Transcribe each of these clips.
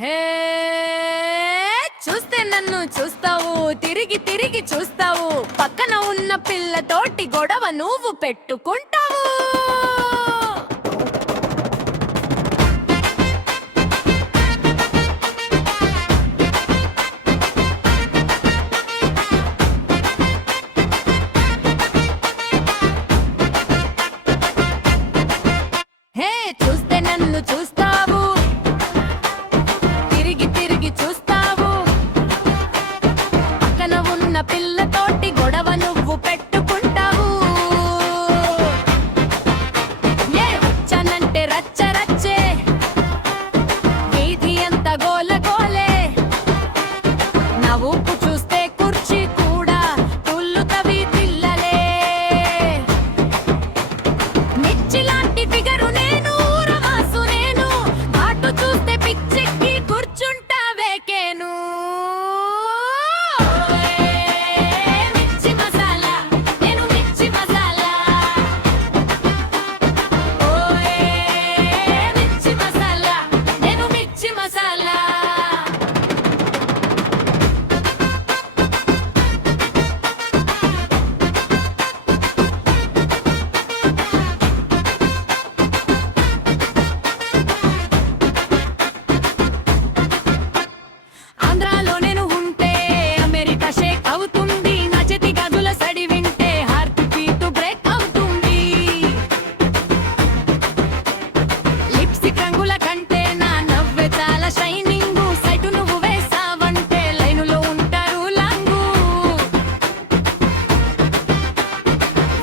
హే చూస్తే నన్ను చూస్తావు, తిరిగి తిరిగి చూస్తావు, పక్కన ఉన్న పిల్లతోటి గొడవ నువ్వు పెట్టుకుంటావు. హే చూస్తే నన్ను చూస్తావు, తిరిగి తిరిగి చూస్తావు, పక్కన ఉన్న పిల్లతోటి గొడవ నువ్వు పెట్టుకుంటావు. ఏ వచ్చానంటే రచ్చ రచ్చే, వీధి అంత గోల గోలే, నా ఊపు చూస్తే కుర్చీ కూడా తుల్లుతవి పిల్లలే. మిర్చిలాంటి ఫిగరు నేను, ఊరవాసు నేను, అటు చూస్తే పిచ్చెక్కి కూర్చుంటావేకేను. మిర్చి మసాలా, నేను మిర్చి మసాలా. ఓయే మిర్చి మసాలా, నేను మిర్చి మసాలా. ఆంధ్రాలో నేను ఉంటే అమెరికా షేక్ అవుతుంది, నా చేతి గాజుల సడి వింటే హార్ట్ బీట్ బ్రేక్ అవుతుంది. లిప్స్టిక్ రంగుల కంటే నా నవ్వే చాలా షైనింగ్, సైటు నువ్వు వేసావంటే లైనులో ఉంటారు లాంగు.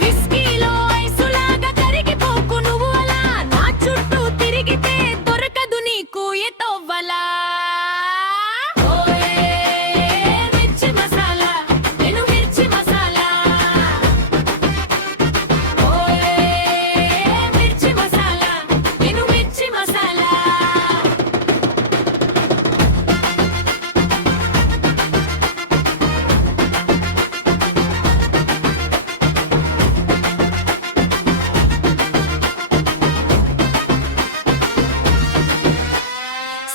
విస్కీలో ఐసులాగా కరిగిపోకు నువ్వు అలా, నా చుట్టూ తిరిగితే దొరకదు నీకు ఏ తవ్వలా. ఓయే మిర్చి మసాలా, నేను మిర్చి మసాలా. ఓయే మిర్చి మసాలా, నేను మిర్చి మసాలా.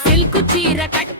సిల్కు చీర కట్టి